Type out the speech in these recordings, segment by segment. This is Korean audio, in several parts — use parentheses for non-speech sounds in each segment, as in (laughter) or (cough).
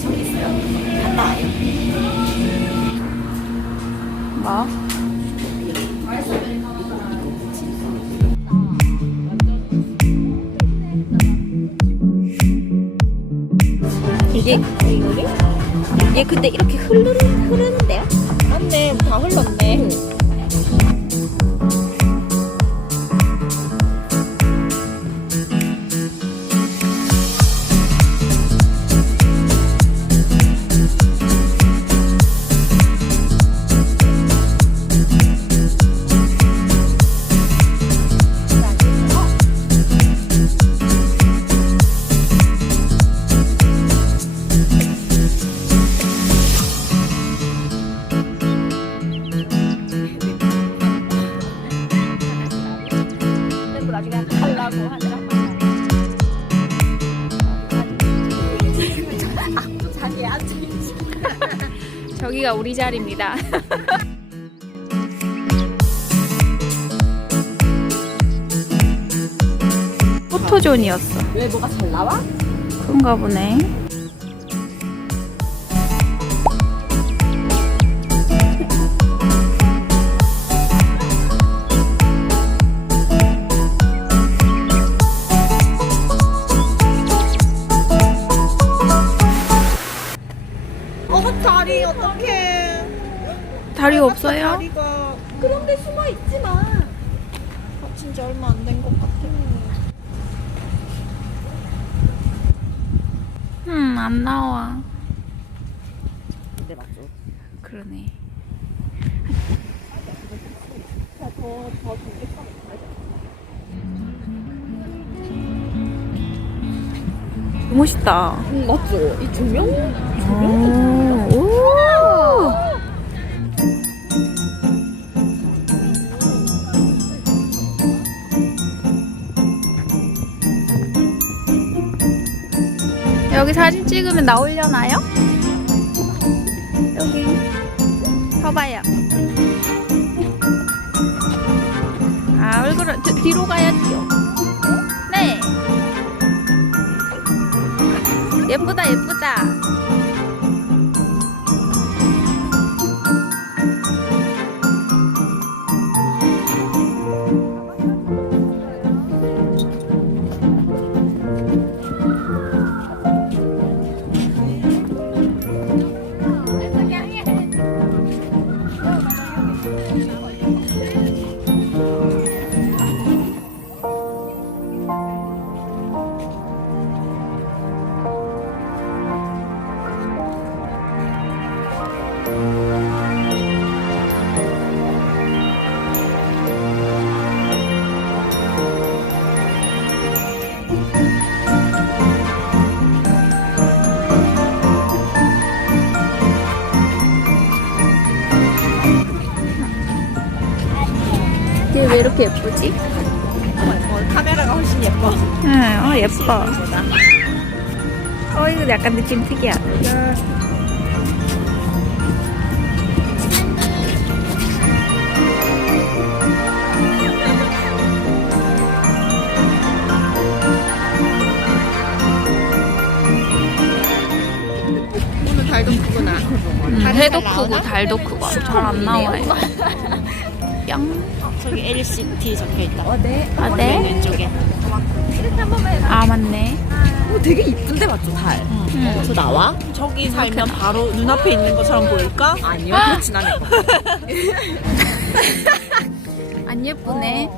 저기 있어요. 갔다 뭐? 이게 이게 근데 이렇게 흐르는 흐르는데요? 맞네, 다 흘렀네. 응. 앉아 (laughs) 저기가 우리 자리입니다. (laughs) 포토존이었어. 왜 뭐가 잘 나와? 그런가 보네. 그런데 숨어 있지 마. 다친 지 얼마 안 된 것 같아. 음, 안 나와. 네, 맞죠. 그러네. 더, 더 좋겠어. 멋있다. 음, 맞죠? 이 조명? 오. 오. 여기 사진 찍으면 나오려나요? 여기 서봐요. 아 얼굴은 뒤- 뒤로 가야지요. 네. 예쁘다 예쁘다. 얘 왜 이렇게 예쁘지? 어, 카메라가 훨씬 예뻐. 응, 어 예뻐. 어 이거 약간 느낌 특이하다. 음, 해도 크고 달도 크고 잘 안 나와요. (laughs) 뿅. 저기 LCT 적혀 있다. 어, 네. 아 네? 왼쪽에. 아 맞네. 어, 되게 이쁜데 맞죠, 달? 응. 저 나와? 저기 살면 바로 눈앞에 있는 것처럼 보일까? 아니요, 그렇진 않을 것 같아. 안 예쁘네.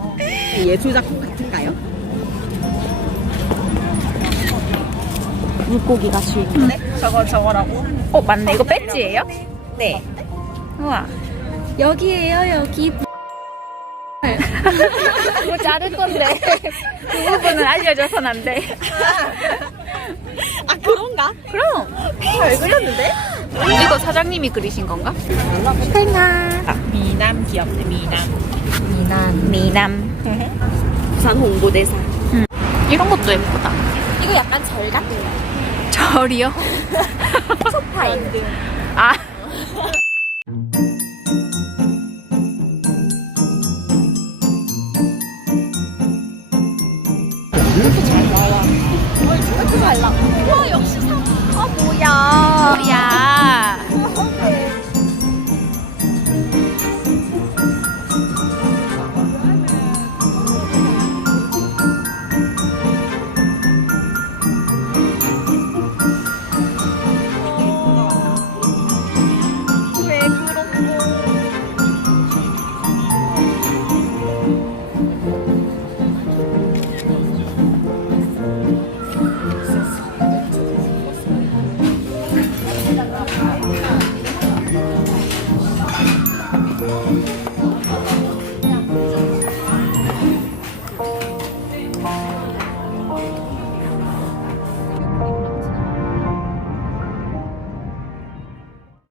예술 작품 같은가요? 물고기가 줄. 네, 저거 저거라고. 어 맞네. 이거 배지예요? 네. 우와. 여기에요 여기. 이거 (laughs) 자를 건데 그 부분은 알려줘선 안 돼. 아 그런가? 그럼 잘 그렸는데? 이거 사장님이 그리신 건가? 팽아. 미남 귀엽네 미남. 미남. 미남. 부산 홍보대사. 이런 것도 예쁘다. 이거 약간 절 같은 절이요? 소파인. (laughs) 아.